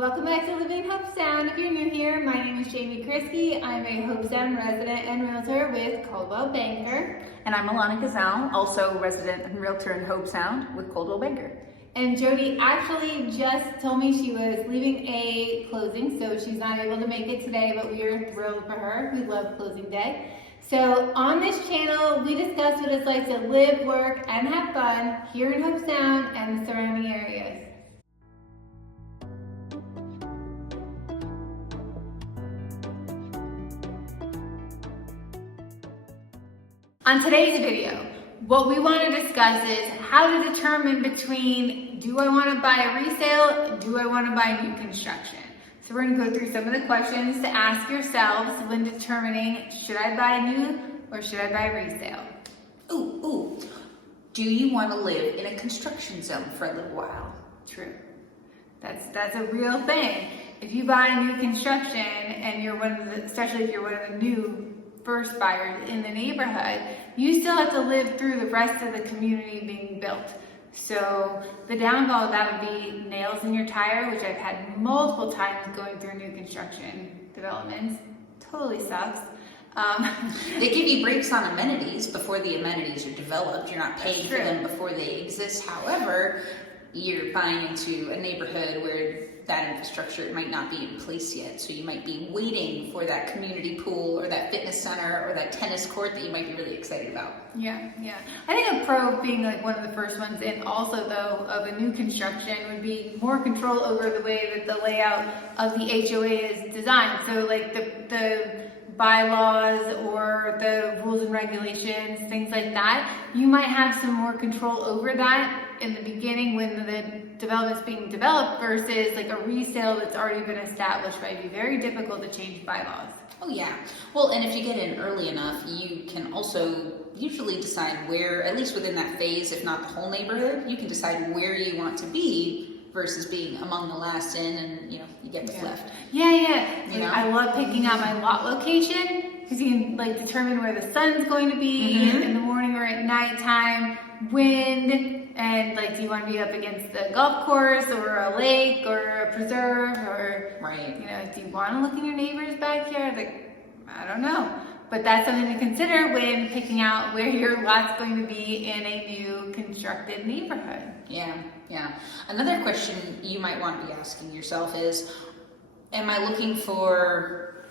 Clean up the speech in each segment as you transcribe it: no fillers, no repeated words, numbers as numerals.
Welcome back to Living in Hobe Sound. If you're new here, my name is Jaime Kriske. I'm a Hobe Sound resident and realtor with Coldwell Banker. And I'm Alana Gazal, also resident and realtor in Hobe Sound with Coldwell Banker. And Jody actually just told me she was leaving a closing, so she's not able to make it today, but we are thrilled for her. We love closing day. So on this channel, we discuss what it's like to live, work, and have fun here in Hobe Sound and the surrounding areas. On today's video, what we want to discuss is how to determine between, do I want to buy a resale, do I want to buy new construction? So we're going to go through some of the questions to ask yourselves when determining, should I buy a new or should I buy a resale? Ooh. Do you want to live in a construction zone for a little while? True. That's a real thing. If you buy a new construction and you're one of the, especially if you're one of the new first buyers in the neighborhood, you still have to live through the rest of the community being built. So the downfall of that would be nails in your tire, which I've had multiple times going through new construction developments. Totally sucks. They give you breaks on amenities before the amenities are developed. You're not paying for them before they exist. However, you're buying into a neighborhood where that infrastructure might not be in place yet. So you might be waiting for that community pool or that fitness center or that tennis court that you might be really excited about. Yeah. I think a pro of being like one of the first ones in also though of a new construction would be more control over the way that the layout of the HOA is designed. So like the bylaws or the rules and regulations, things like that, you might have some more control over that in the beginning when the development's being developed versus like a resale that's already been established. Right? It'd be very difficult to change bylaws. Oh yeah. Well, and if you get in early enough, you can also usually decide where, at least within that phase, if not the whole neighborhood, you can decide where you want to be versus being among the last in and, you get what's left. Yeah. I love picking out my lot location because you can like determine where the sun's going to be in the morning or at nighttime, wind, and like do you want to be up against the golf course or a lake or a preserve or do you want to look in your neighbor's backyard? Like, I don't know. But that's something to consider when picking out where your lot's going to be in a new constructed neighborhood. Yeah. Another question you might want to be asking yourself is, am I looking for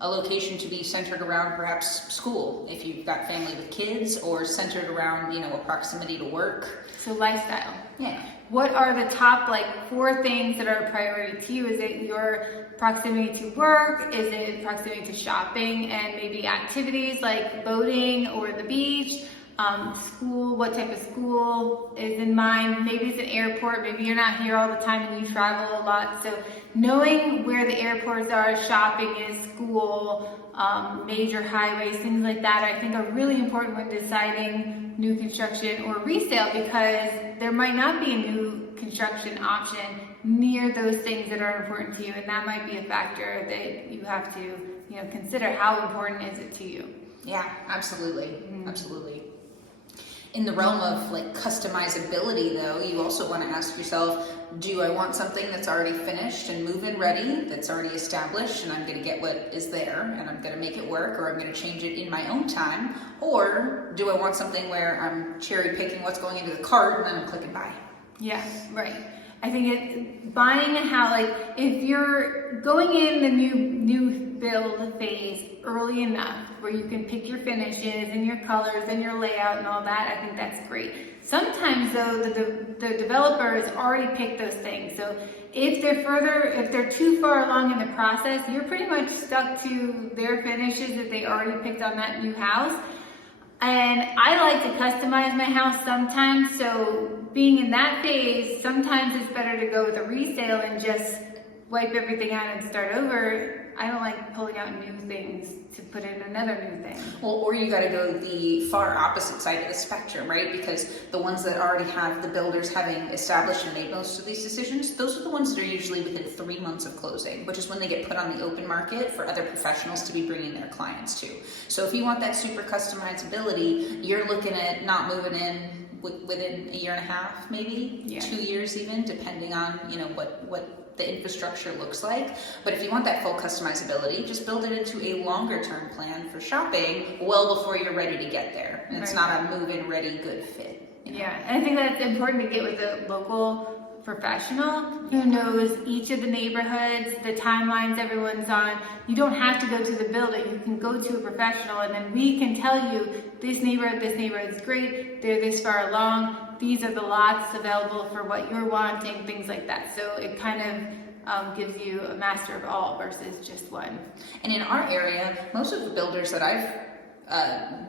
a location to be centered around perhaps school, if you've got family with kids, or centered around, a proximity to work? So lifestyle. Yeah. What are the top 4 things that are a priority to you? Is it your proximity to work? Is it proximity to shopping and maybe activities like boating or the beach? School, what type of school is in mind? Maybe it's an airport, maybe you're not here all the time and you travel a lot. So knowing where the airports are, shopping is, school, major highways, things like that, I think are really important when deciding new construction or resale, because there might not be a new construction option near those things that are important to you, and that might be a factor that you have to consider. How important is it to you? Yeah, absolutely. Absolutely. In the realm of customizability though, you also want to ask yourself, do I want something that's already finished and move-in ready, that's already established, and I'm going to get what is there and I'm going to make it work, or I'm going to change it in my own time? Or do I want something where I'm cherry picking what's going into the cart and then I'm clicking buy? Yeah, right. I think buying a house, if you're going in the new build phase early enough where you can pick your finishes and your colors and your layout and all that, I think that's great. Sometimes though, the developer has already picked those things. So if they're too far along in the process, you're pretty much stuck to their finishes that they already picked on that new house. And I like to customize my house sometimes, so being in that phase, sometimes it's better to go with a resale and just wipe everything out and start over. I don't like pulling out new things to put in another new thing. Well, or you got to go the far opposite side of the spectrum, right? Because the ones that already have the builders having established and made most of these decisions, those are the ones that are usually within 3 months of closing, which is when they get put on the open market for other professionals to be bringing their clients to. So if you want that super customizability, you're looking at not moving in within a year and a half, maybe 2 years even, depending on what the infrastructure looks like. But if you want that full customizability, just build it into a longer term plan for shopping well before you're ready to get there. And it's not a move-in ready, good fit. You know? Yeah, and I think that's important to get with a local professional who knows each of the neighborhoods, the timelines everyone's on. You don't have to go to the builder. You can go to a professional, and then we can tell you this neighborhood is great, they're this far along, these are the lots available for what you're wanting, things like that. So it kind of gives you a master of all versus just one. And in our area, most of the builders that I've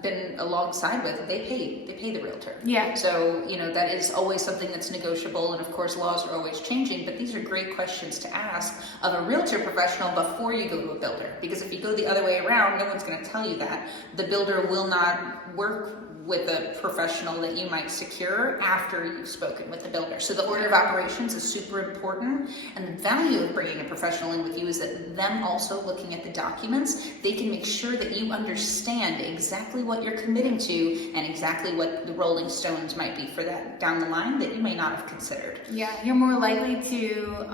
been alongside with, they pay the realtor. Yeah. So, you know, that is always something that's negotiable, and of course laws are always changing, but these are great questions to ask of a realtor professional before you go to a builder. Because if you go the other way around, no one's going to tell you that. The builder will not work with a professional that you might secure after you've spoken with the builder. So the order of operations is super important, and the value of bringing a professional in with you is that them also looking at the documents, they can make sure that you understand exactly what you're committing to and exactly what the rolling stones might be for that down the line that you may not have considered. Yeah, you're more likely to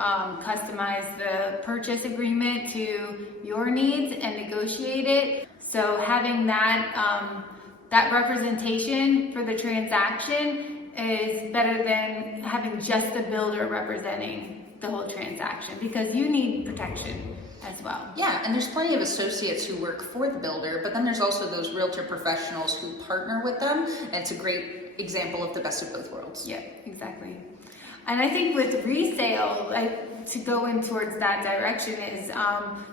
customize the purchase agreement to your needs and negotiate it. So having that that representation for the transaction is better than having just the builder representing the whole transaction, because you need protection as well. Yeah, and there's plenty of associates who work for the builder, but then there's also those realtor professionals who partner with them, and it's a great example of the best of both worlds. Yeah, exactly. And I think with resale, like to go in towards that direction is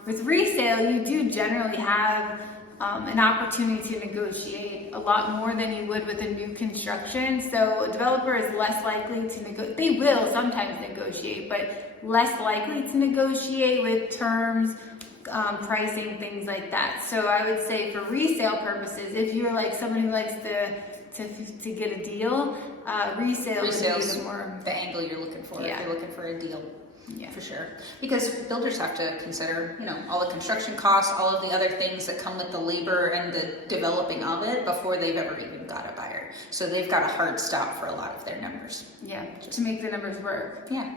with resale, you do generally have an opportunity to negotiate a lot more than you would with a new construction. So a developer is less likely to negotiate. They will sometimes negotiate, but less likely to negotiate with terms, pricing, things like that. So I would say for resale purposes, if you're like someone who likes to get a deal, resale would be the more the angle you're looking for. Yeah. If you're looking for a deal. Yeah. For sure. Because builders have to consider, you know, all the construction costs, all of the other things that come with the labor and the developing of it before they've ever even got a buyer. So they've got a hard stop for a lot of their numbers. Yeah, to make the numbers work. Yeah.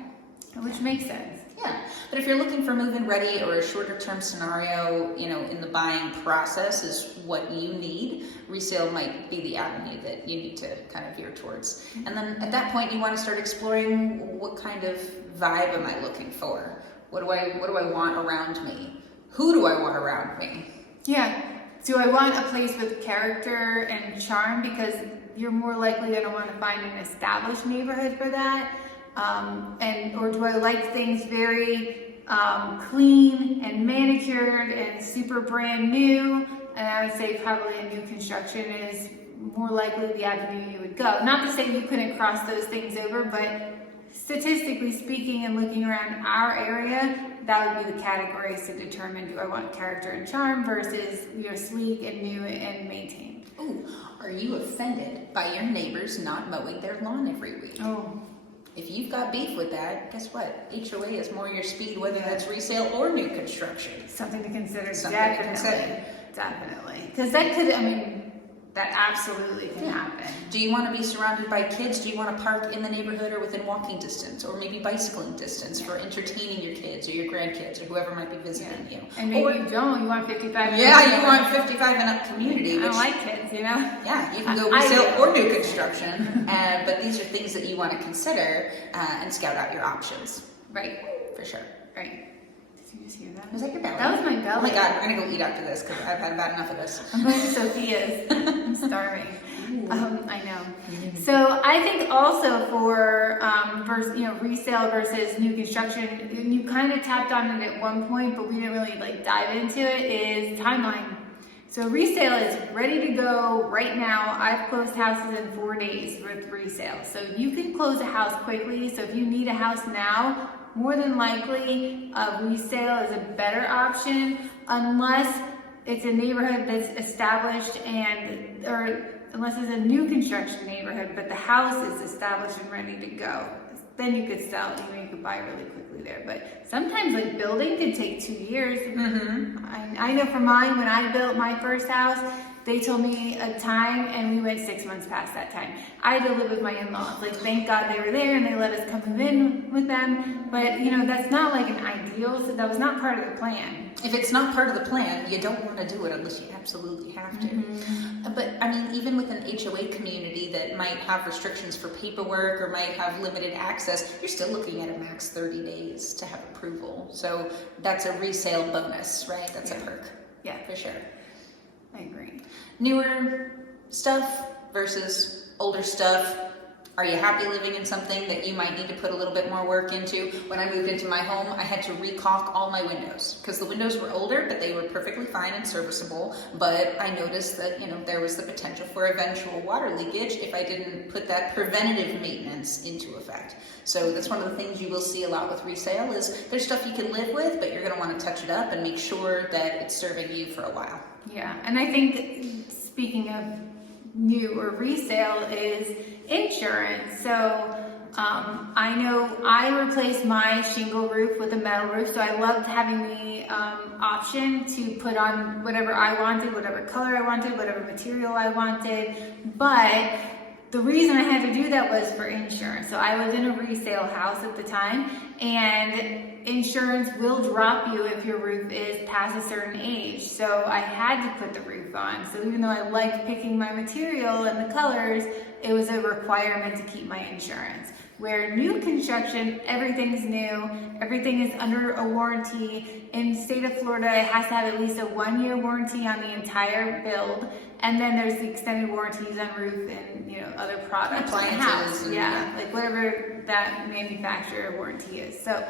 Which makes sense. Yeah. But if you're looking for move-in ready or a shorter term scenario, you know, in the buying process is what you need, resale might be the avenue that you need to kind of veer towards. And then at that point you want to start exploring what kind of vibe am I looking for? What do I want around me? Who do I want around me? Yeah. Do I want a place with character and charm? Because you're more likely going to want to find an established neighborhood for that. Or do I like things very clean and manicured and super brand new? And I would say probably a new construction is more likely the avenue you would go. Not to say you couldn't cross those things over, but statistically speaking and looking around our area, that would be the categories to determine, do I want character and charm versus you're sleek and new and maintained. Ooh, are you offended by your neighbors not mowing their lawn every week? Oh. If you've got beef with that, guess what? HOA is more your speed, whether that's resale or new construction. Something to consider, Something definitely. to consider. Definitely. Because that could, I mean, that absolutely can happen. Do you want to be surrounded by kids? Do you want to park in the neighborhood or within walking distance, or maybe bicycling distance for entertaining your kids or your grandkids or whoever might be visiting you? And maybe you don't. You want 55. Yeah, you want 55 and up community. I don't like kids, you know? Yeah, you can go resale or new construction, but these are things that you want to consider and scout out your options. Right. For sure. Right. Did you just hear that? Was that your belly? That was my belly. Oh my God, we're going to go eat after this because I've had about enough of this. I'm going to Sophia's. I'm starving. I know. So I think also for resale versus new construction, you kind of tapped on it at one point, but we didn't really dive into it, is timeline. So resale is ready to go right now. I've closed houses in 4 days with resale. So you can close a house quickly. So if you need a house now, more than likely resale is a better option, unless it's a neighborhood that's established or unless it's a new construction neighborhood, but the house is established and ready to go. Then you could sell, you could buy really quickly there. But sometimes building could take 2 years. Mm-hmm. I know for mine, when I built my first house, They told me a time and we went 6 months past that time. I had to live with my in-laws. Like, thank God they were there and they let us come in with them. But, you know, that's not like an ideal, so that was not part of the plan. If it's not part of the plan, you don't want to do it unless you absolutely have to. But I mean, even with an HOA community that might have restrictions for paperwork or might have limited access, you're still looking at a max 30 days to have approval. So that's a resale bonus, right? That's a perk. Yeah, For sure. I agree. Newer stuff versus older stuff. Are you happy living in something that you might need to put a little bit more work into? When I moved into my home, I had to recaulk all my windows because the windows were older, but they were perfectly fine and serviceable. But I noticed that, you know, there was the potential for eventual water leakage if I didn't put that preventative maintenance into effect. So that's one of the things you will see a lot with resale is there's stuff you can live with, but you're going to want to touch it up and make sure that it's serving you for a while. Yeah, and I think speaking of new or resale is insurance. So I know I replaced my shingle roof with a metal roof, so I loved having the option to put on whatever I wanted, whatever color I wanted, whatever material I wanted. But the reason I had to do that was for insurance. So I was in a resale house at the time, and insurance will drop you if your roof is past a certain age. So I had to put the roof on. So even though I liked picking my material and the colors, it was a requirement to keep my insurance. Where new construction, everything's new, everything is under a warranty. In the state of Florida, it has to have at least a 1-year warranty on the entire build. And then there's the extended warranties on roof and, you know, other products. Appliances. And yeah, like whatever that manufacturer warranty is. So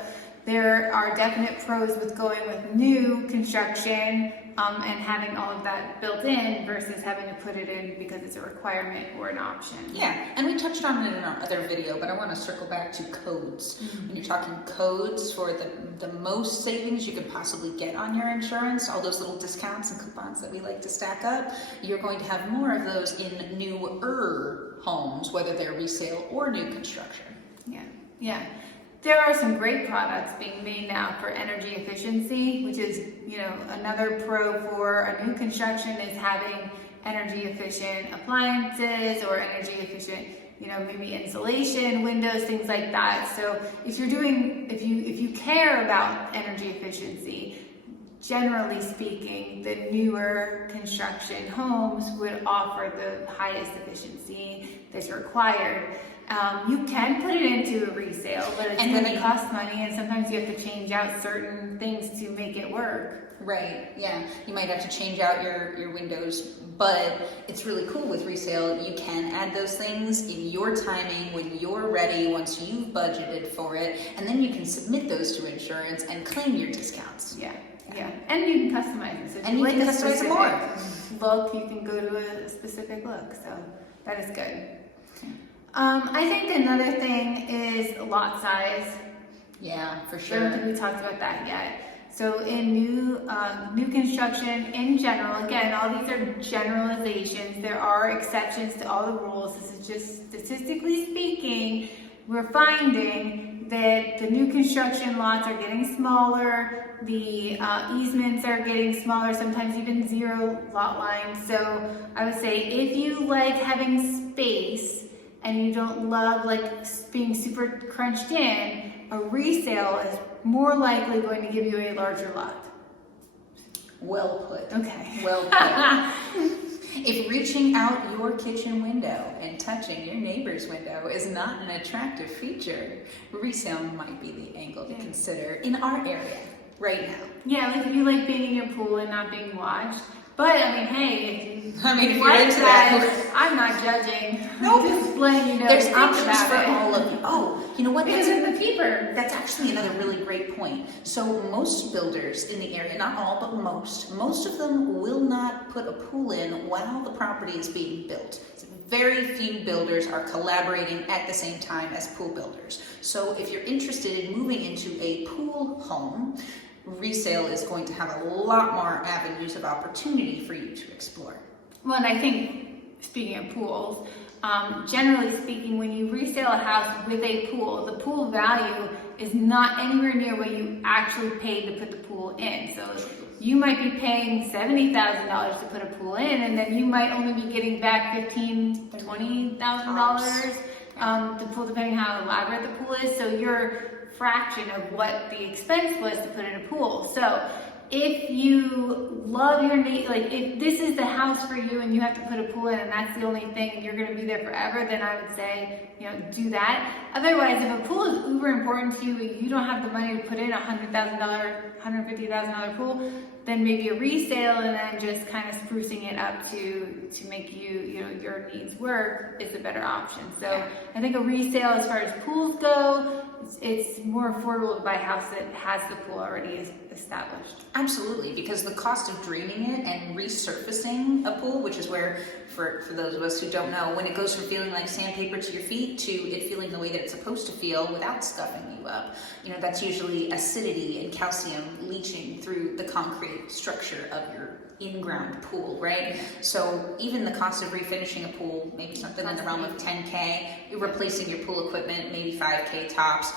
there are definite pros with going with new construction and having all of that built in versus having to put it in because it's a requirement or an option. Yeah, and we touched on it in our other video, but I want to circle back to codes. When you're talking codes for the most savings you could possibly get on your insurance, all those little discounts and coupons that we like to stack up, you're going to have more of those in newer homes, whether they're resale or new construction. Yeah, yeah. There are some great products being made now for energy efficiency, which is, you know, another pro for a new construction is having energy efficient appliances or energy efficient, you know, maybe insulation, windows, things like that. So if you care about energy efficiency, generally speaking, the newer construction homes would offer the highest efficiency that's required. You can put it into a resale, but it's going to cost money, and sometimes you have to change out certain things to make it work. Right, yeah. You might have to change out your windows, but it's really cool with resale. You can add those things in your timing when you're ready, once you've budgeted for it, and then you can submit those to insurance and claim your discounts. Yeah, yeah. And you can customize it. So and you can customize it more. Look, you can go to a specific look, so that is good. I think another thing is lot size. Yeah, for I sure. don't think we talked about that yet. So in new construction in general, again, all these are generalizations. There are exceptions to all the rules. This is just statistically speaking, we're finding that the new construction lots are getting smaller. The easements are getting smaller, sometimes even zero lot lines. So I would say if you like having space, and you don't love like being super crunched in, a resale is more likely going to give you a larger lot. Well put. Okay. Well put. If reaching out your kitchen window and touching your neighbor's window is not an attractive feature, resale might be the angle to consider in our area right now. Yeah, like if you like being in your pool and not being watched. But I mean, hey, if you you're into that, I'm not judging. Nope. Just letting you know. There's options for all of you. Oh, you know what? Because of the peeper. That's actually another really great point. So most builders in the area, not all, but most of them will not put a pool in while the property is being built. Very few builders are collaborating at the same time as pool builders. So if you're interested in moving into a pool home, resale is going to have a lot more avenues of opportunity for you to explore. Well, and I think, speaking of pools, generally speaking, when you resale a house with a pool, the pool value is not anywhere near what you actually paid to put the pool in. So you might be paying $70,000 to put a pool in, and then you might only be getting back $15,000 to $20,000 the pool, depending how elaborate the pool is. So your fraction of what the expense was to put in a pool. So if you love your like if this is the house for you and you have to put a pool in and that's the only thing and you're going to be there forever, then I would say, you know, do that. Otherwise, if a pool is uber important to you and you don't have the money to put in a $100,000, $150,000 pool, then maybe a resale and then just kind of sprucing it up to make you know, your needs work is a better option. So I think a resale, as far as pools go, it's more affordable to buy a house that has the pool already established. Absolutely, because the cost of draining it and resurfacing a pool, which is where, for those of us who don't know, when it goes from feeling like sandpaper to your feet to it feeling the way that it's supposed to feel without scuffing you up, you know, that's usually acidity and calcium leaching through the concrete structure of your in-ground pool, right? So even the cost of refinishing a pool, maybe something in the realm of 10K, you're replacing your pool equipment, maybe 5K tops,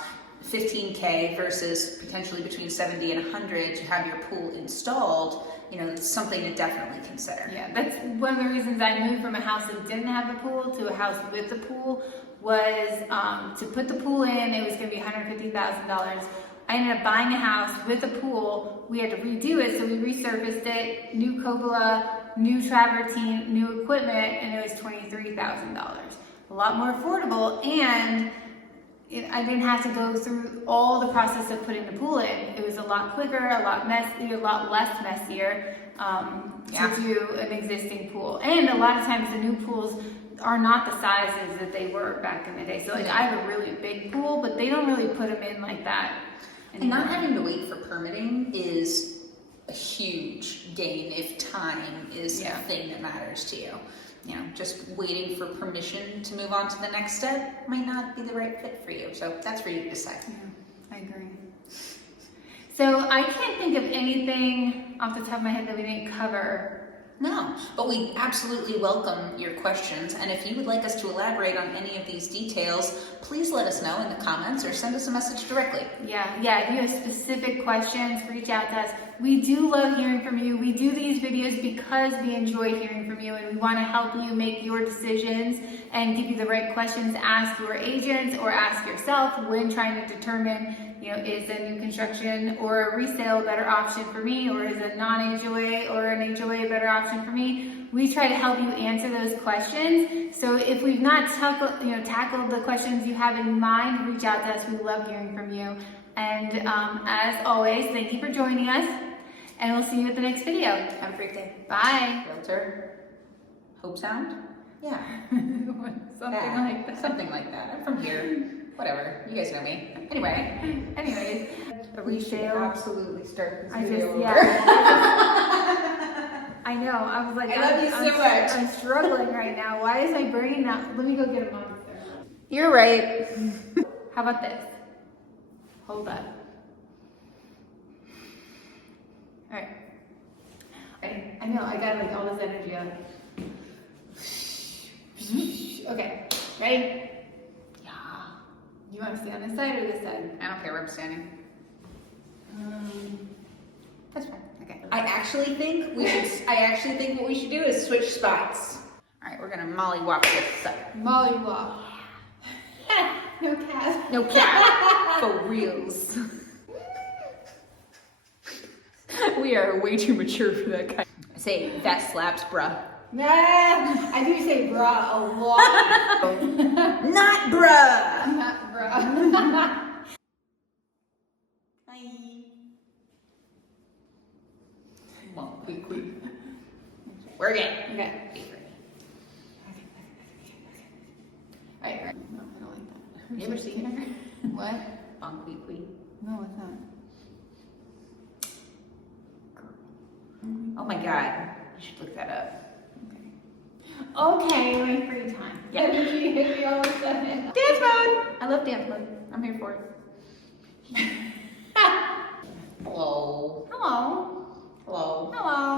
15K versus potentially between 70 and 100 to have your pool installed. You know, it's something to definitely consider. Yeah, that's one of the reasons I moved from a house that didn't have a pool to a house with a pool was to put the pool in, it was going to be $150,000. I ended up buying a house with a pool. We had to redo it, so we resurfaced it, new cupola, new travertine, new equipment, and it was $23,000. A lot more affordable, and I didn't have to go through all the process of putting the pool in. It was a lot quicker, a lot less messier to do an existing pool. And a lot of times the new pools are not the sizes that they were back in the day. So like I have a really big pool, but they don't really put them in like that anymore. And not having to wait for permitting is a huge gain if time is a thing that matters to you. You know, just waiting for permission to move on to the next step might not be the right fit for you. So that's for you to decide. Yeah, I agree. So I can't think of anything off the top of my head that we didn't cover. No, but we absolutely welcome your questions. And if you would like us to elaborate on any of these details, please let us know in the comments or send us a message directly. Yeah, if you have specific questions, reach out to us. We do love hearing from you. We do these videos because we enjoy hearing from you and we want to help you make your decisions and give you the right questions to ask your agents or ask yourself when trying to determine, you know, is a new construction or a resale a better option for me, or is a non-HOA or an HOA a better option for me? We try to help you answer those questions. So if we've not tackled the questions you have in mind, reach out to us. We love hearing from you. And as always, thank you for joining us, and we'll see you at the next video. Have a great day. Bye. Realtor, Hobe Sound? Yeah. Something like that. I'm from here. Whatever. You guys know me. Anyways. We should absolutely start this video over. I know. I was like, I love you so much. I'm struggling right now. Why is my brain not? Let me go get a monster. You're right. How about this? Hold up. All right. I know. I got like all this energy on. Okay. Ready? Yeah. You want to stay on this side or this side? I don't care where I'm standing. That's fine. Okay. I actually think what we should do is switch spots. All right, we're gonna mollywop this up. Mollywop. No cat. No cat. For reals. We are way too mature for that kind. Say that slaps, bruh. Nah, I do say bruh a lot. Not bruh. Not bruh. Come on, quick. Work it. Okay. Alright. No, I don't like that. You ever seen her? What? Bonk. No, it's not. Oh my god. You should look that up. Okay, my free time. Yeah. Energy hit me all of a sudden. Dance mode! I love dance mode. I'm here for it. Hello. Hello. Hello. Hello.